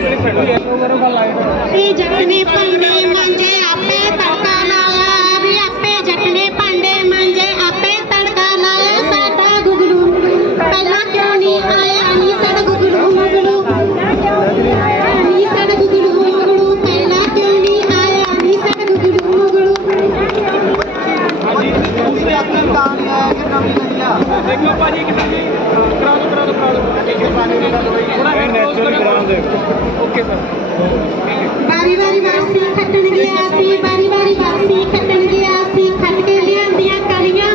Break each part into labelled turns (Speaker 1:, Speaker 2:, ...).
Speaker 1: ਵੀ ਜੱਟਨੇ ਭਾਂਡੇ ਮਾਂਜੇ ਆਪੇ ਤੜਕਾ ਲਾਇਆ ਵੀ ਆਪੇ ਜੱਟਨੇ ਭਾਂਡੇ ਮਾਂਜੇ ਆਪੇ ਤੜਕਾ ਲਾਇਆ ਸਾਡਾ ਗੁਗਲੂ। ਪਹਿਲਾਂ ਕਿਉਂ ਨਹੀਂ ਆਇਆ ਨੀ ਸਾਡਾ ਗੁਗਲੂ ਮਗਲੂ? ਨੀ ਸਾਡਾ ਗੁਗਲੂ ਮਗਲੂ ਪਹਿਲਾਂ ਕਿਉਂ ਨਹੀਂ ਆਇਆ ਨੀ ਸਾਡਾ ਗੁਗਲੂ ਮਗਲੂ?
Speaker 2: ਦੇਖੋ ਭਾਜੀ ਕਿੰਨਾ ਜੀ ਕਰਾ ਦੋ ਕਰਾ ਦੋ ਕਰਾ ਦੋ ਥੋੜਾ ਹੈਡ ਨੈਚੁਰਲ ਕਰਾ ਦੇ ਓਕੇ ਸਰ
Speaker 1: ਵਾਰੀ ਵਾਰੀ ਵਾਸੀ ਖੱਟਣ ਗਿਆ ਸੀ ਵਾਰੀ ਵਾਰੀ ਵਾਸੀ ਖੱਟਣ ਗਿਆ ਸੀ ਖੱਟ ਕੇ ਲਿਆਂਦੀਆਂ ਕਲੀਆਂ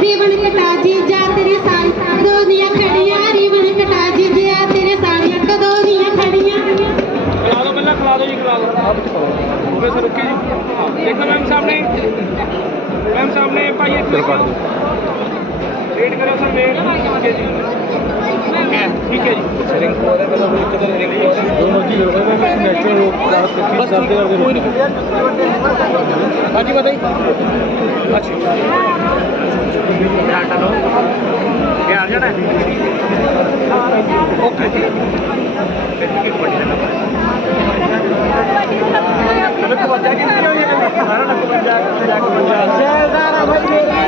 Speaker 1: ਰੀਵਨ ਕਟਾ ਜੀ ਜਾ ਤੇਰੇ ਸਾਲ ਕਦੋਂ ਦੀਆਂ ਖੜੀਆਂ। ਰੀਵਨ ਕਟਾ ਜੀ ਜਾ ਤੇਰੇ ਸਾਲੀਆਂ ਕਦੋਂ ਦੀਆਂ ਖੜੀਆਂ।
Speaker 2: ਖਿਲਾ ਦੋ ਪਹਿਲਾਂ ਖਿਲਾ ਦੋ ਜੀ ਖਿਲਾ ਦੋ ਓਕੇ ਸਰ ਓਕੇ ਜੀ। ਦੇਖੋ ਮੈਮ ਸਾਹਮਣੇ। ਮੈਮ ਸਾਹਮਣੇ ਭਾਈ ਮਿੰਟ ਵੇਟ ਕਰੋ ਸਰ ਵੇਟ ਠੀਕ ਹੈ ਜੀ ਠੀਕ ਹੈ ਜੀ। ਰਿੰਗ ਕੋਦੇ ਪਹਿਲਾਂ ਇੱਕ ਤਾਂ ਰਿੰਗ ਦੋਨੋਂ ਜੀ ਹੋ ਗਏ ਮੈਂ ਨੈਚੁਰਲ ਬਸ ਕਰਦੇ ਕਰਦੇ ਕੋਈ ਨਹੀਂ। ਹਾਂਜੀ ਬਤਾਈ ਅੱਛਾ ਡਾਟਾ ਲੋ ਯਾਰ ਜਾਣਾ ਓਕੇ। ਜੀ ਇੱਕ ਵੱਡੀ ਨੰਬਰ ਅਬੇ ਕੋ ਵਜਾ ਕਿ ਨਹੀਂ ਹੋਈ ਹੈ ਸਾਰਾ ਲੱਗ ਵਜਾ ਵਜਾ ਕੇ ਵਜਾ ਜੈਦਾਰਾ ਭਾਈ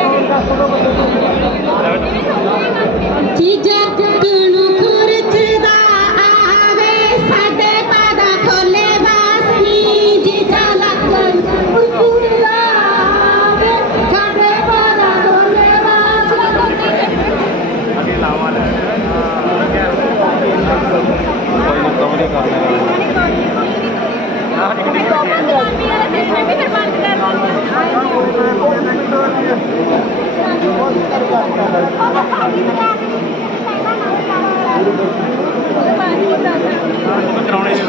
Speaker 2: ਕਰਾਉਣੇ ਨੇ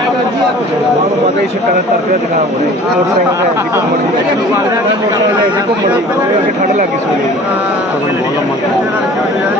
Speaker 2: ਯਾਰ ਪਤਾ ਹੀ ਸ਼ਿਕਾਇਤ ਕਰਕੇ ਜਨਾਬ ਮੋਟਰਸਾਈਕਲ ਤੇ ਐਸੀ ਘੁੰਮਣ ਦੀ ਮੋਟਰਸਾਈਕਲ ਤੇ ਐਸੀ ਘੁੰਮਣ ਠੰਡ ਲੱਗੀ ਸੋਈ ਤੁਹਾਨੂੰ ਬਹੁਤ ਲੰਮਾ